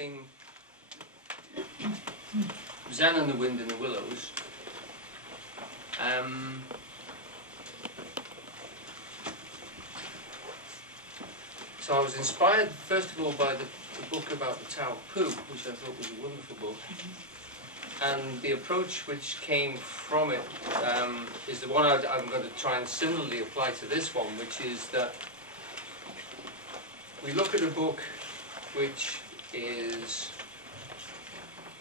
introducing Zen and the Wind in the Willows. So I was inspired first of all by the book about the Tao Poo, which I thought was a wonderful book. And the approach which came from it is the one I'm going to try and similarly apply to this one, which is that we look at a book which is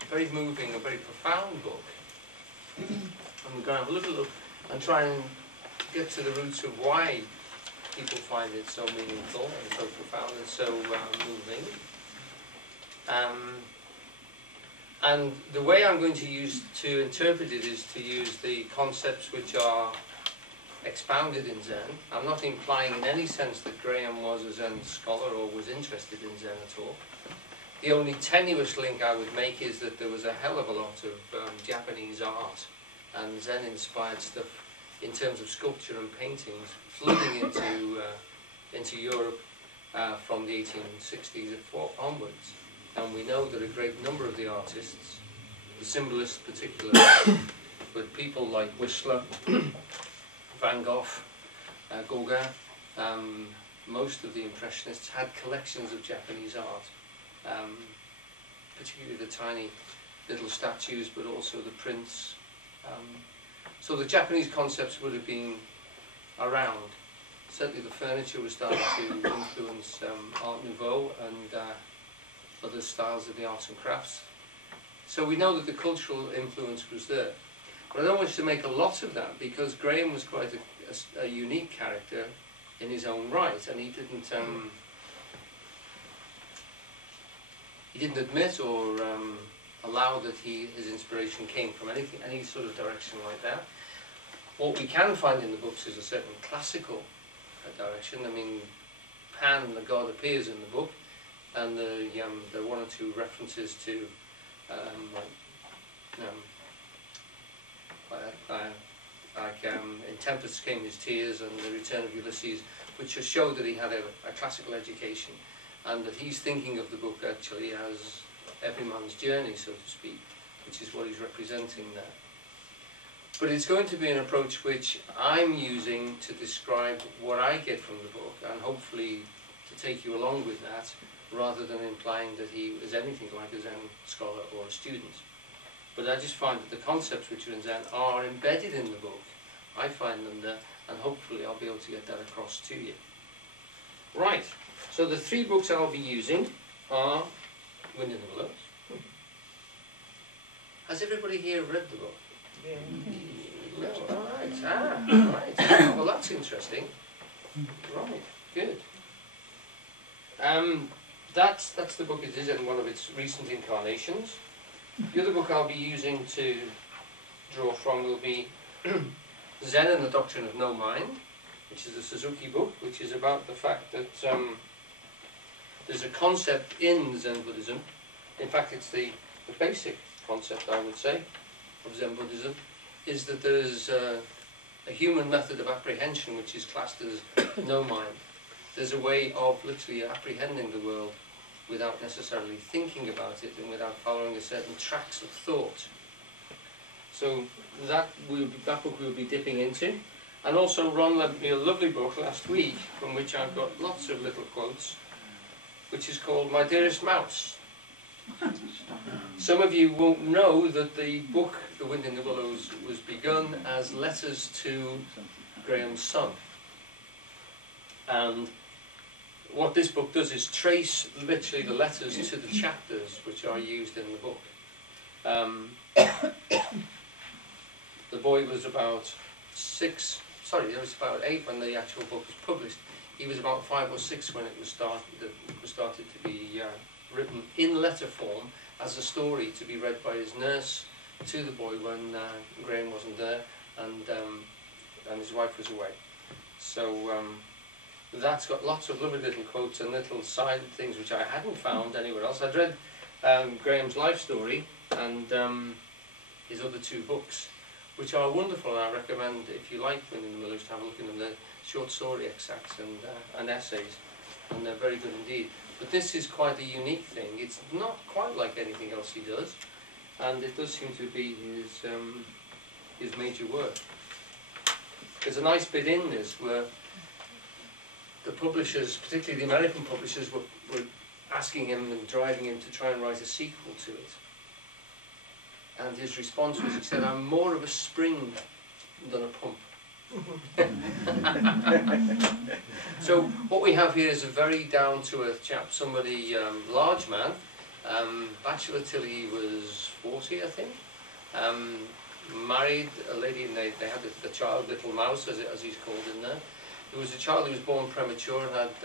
a very moving, a very profound book, and we're going to have a little look and try and get to the roots of why people find it so meaningful and so profound and so moving. And the way I'm going to use to interpret it is to use the concepts which are expounded in Zen. I'm not implying in any sense that Grahame was a Zen scholar or was interested in Zen at all. The only tenuous link I would make is that there was a hell of a lot of Japanese art and Zen-inspired stuff in terms of sculpture and paintings flooding into Europe from the 1860s onwards. And we know that a great number of the artists, the symbolists particularly, but people like Whistler, Van Gogh, Gauguin, most of the Impressionists had collections of Japanese art, particularly the tiny little statues, but also the prints. So the Japanese concepts would have been around. Certainly the furniture was starting to influence Art Nouveau and other styles of the arts and crafts. So we know that the cultural influence was there. But I don't wish to make a lot of that because Grahame was quite a unique character in his own right, and he didn't admit or allow that his inspiration came from any sort of direction like that. What we can find in the books is a certain classical direction. I mean, Pan, the god, appears in the book, and there are one or two references to in Tempest Came His Tears and The Return of Ulysses, which show that he had a classical education, and that he's thinking of the book actually as every man's journey, so to speak, which is what he's representing there. But it's going to be an approach which I'm using to describe what I get from the book, and hopefully to take you along with that, rather than implying that he is anything like a Zen scholar or a student. But I just find that the concepts which are in Zen are embedded in the book. I find them there, and hopefully I'll be able to get that across to you. Right, so the three books I'll be using are Wind in the Willows. Has everybody here read the book? Yeah. No, right. Well, that's interesting. Right, good. That's the book it is in one of its recent incarnations. The other book I'll be using to draw from will be Zen and the Doctrine of No Mind, which is a Suzuki book, which is about the fact that there's a concept in Zen Buddhism. In fact, it's the basic concept, I would say, of Zen Buddhism, is that there's a human method of apprehension which is classed as no mind. There's a way of literally apprehending the world without necessarily thinking about it and without following a certain tracks of thought. So that book we'll be dipping into. And also Ron lent me a lovely book last week from which I've got lots of little quotes, which is called My Dearest Mouse. Some of you won't know that the book, The Wind in the Willows, was begun as letters to Grahame's son. And what this book does is trace literally the letters to the chapters which are used in the book. The boy was about 8 when the actual book was published. He was about 5 or 6 when it was started to be written in letter form as a story to be read by his nurse to the boy when Grahame wasn't there and his wife was away. So that's got lots of lovely little quotes and little side things which I hadn't found anywhere else. I'd read Grahame's life story and his other 2 books, which are wonderful, and I recommend, if you like Wind in the Willows, to have a look at them. They're short story extracts and essays, and they're very good indeed. But this is quite a unique thing. It's not quite like anything else he does, and it does seem to be his major work. There's a nice bit in this where the publishers, particularly the American publishers, were asking him and driving him to try and write a sequel to it. And his response was, he said, "I'm more of a spring than a pump." So what we have here is a very down-to-earth chap, somebody, large man, bachelor till he was 40, I think, married a lady, and they had the child, Little Mouse, as he's called in there. There was a child who was born premature and had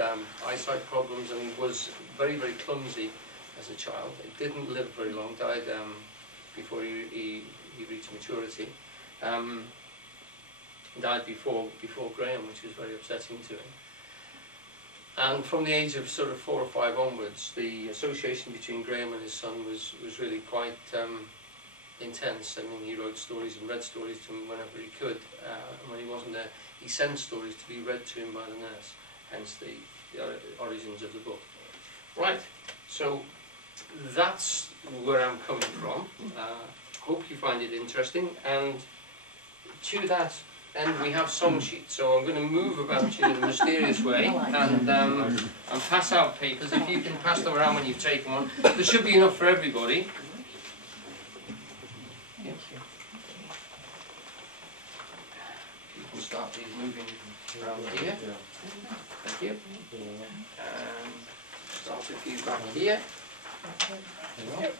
eyesight problems and was very, very clumsy as a child. He didn't live very long, died before he reached maturity. Died before Grahame, which was very upsetting to him. And from the age of sort of 4 or 5 onwards, the association between Grahame and his son was really quite intense. I mean, he wrote stories and read stories to him whenever he could, and when he wasn't there, he sent stories to be read to him by the nurse, hence the origins of the book. Right, so that's where I'm coming from. Hope you find it interesting, and to that end we have song sheets, so I'm going to move about you in a mysterious way and pass out papers. If you can pass them around when you've taken one, there should be enough for everybody. We'll start these moving around here. Thank you. And start a few back here. Yep.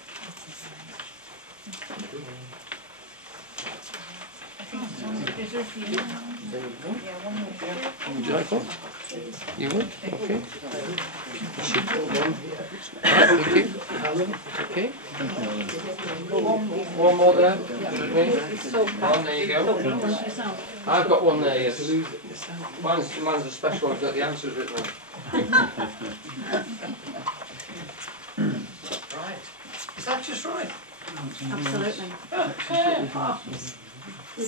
Would you like one? You would? Okay. Thank you. Okay. One more there. One, there you go. I've got one there, yes. Mine's a special one, I've got the answers written on. Right. Is that just right? Absolutely. My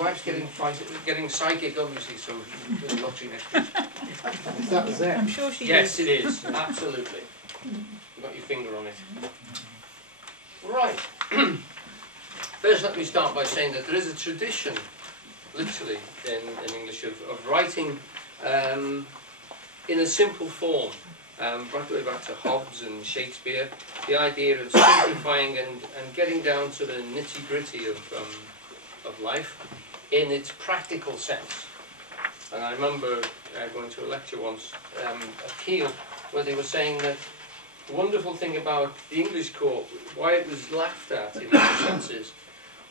wife's getting psychic, obviously, so doing lottery next week. Is that Zen? I'm sure she Yes, it is. Absolutely. You've got your finger on it. Right. First, let me start by saying that there is a tradition, literally, in English, of writing in a simple form. Right the way back to Hobbes and Shakespeare, the idea of simplifying and getting down to the nitty-gritty of life in its practical sense. And I remember going to a lecture once at Kiel, where they were saying that the wonderful thing about the English court, why it was laughed at in many senses,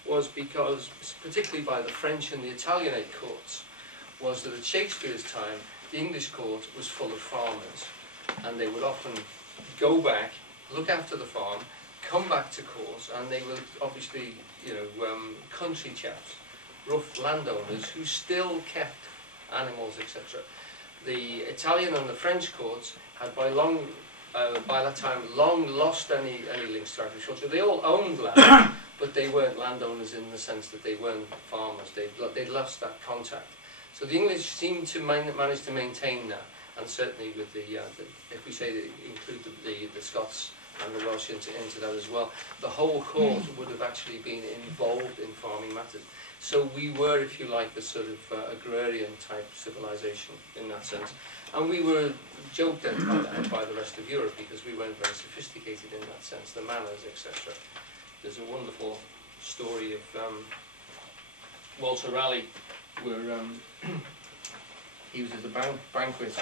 was because, particularly by the French and the Italianate courts, was that at Shakespeare's time, the English court was full of farmers. And they would often go back, look after the farm, come back to court, and they were obviously, country chaps, rough landowners who still kept animals, etc. The Italian and the French courts had by that time long lost any links to agriculture. They all owned land, but they weren't landowners in the sense that they weren't farmers. They'd lost that contact. So the English seemed to manage to maintain that. And certainly with if we say that include the Scots and the Welsh into that as well, the whole court would have actually been involved in farming matters. So we were, if you like, the sort of agrarian type civilization in that sense. And we were joked at by the rest of Europe because we weren't very sophisticated in that sense, the manners, etc. There's a wonderful story of Walter Raleigh where he was at the banquet,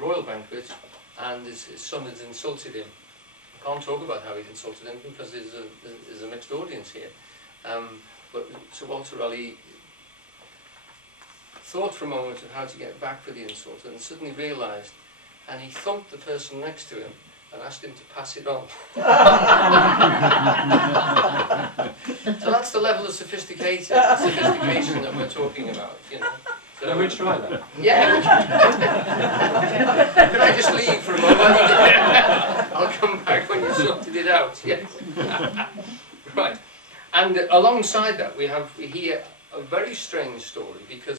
royal banquet, and his son had insulted him. I can't talk about how he'd insulted him because there's a mixed audience here. But Sir Walter Raleigh thought for a moment of how to get back for the insult, and suddenly realised, and he thumped the person next to him and asked him to pass it on. So that's the level of sophistication that we're talking about, So Can we try that? Yeah. Can I just leave for a moment? I'll come back when you've sorted it out. Yes. Right. And alongside that, we have here a very strange story because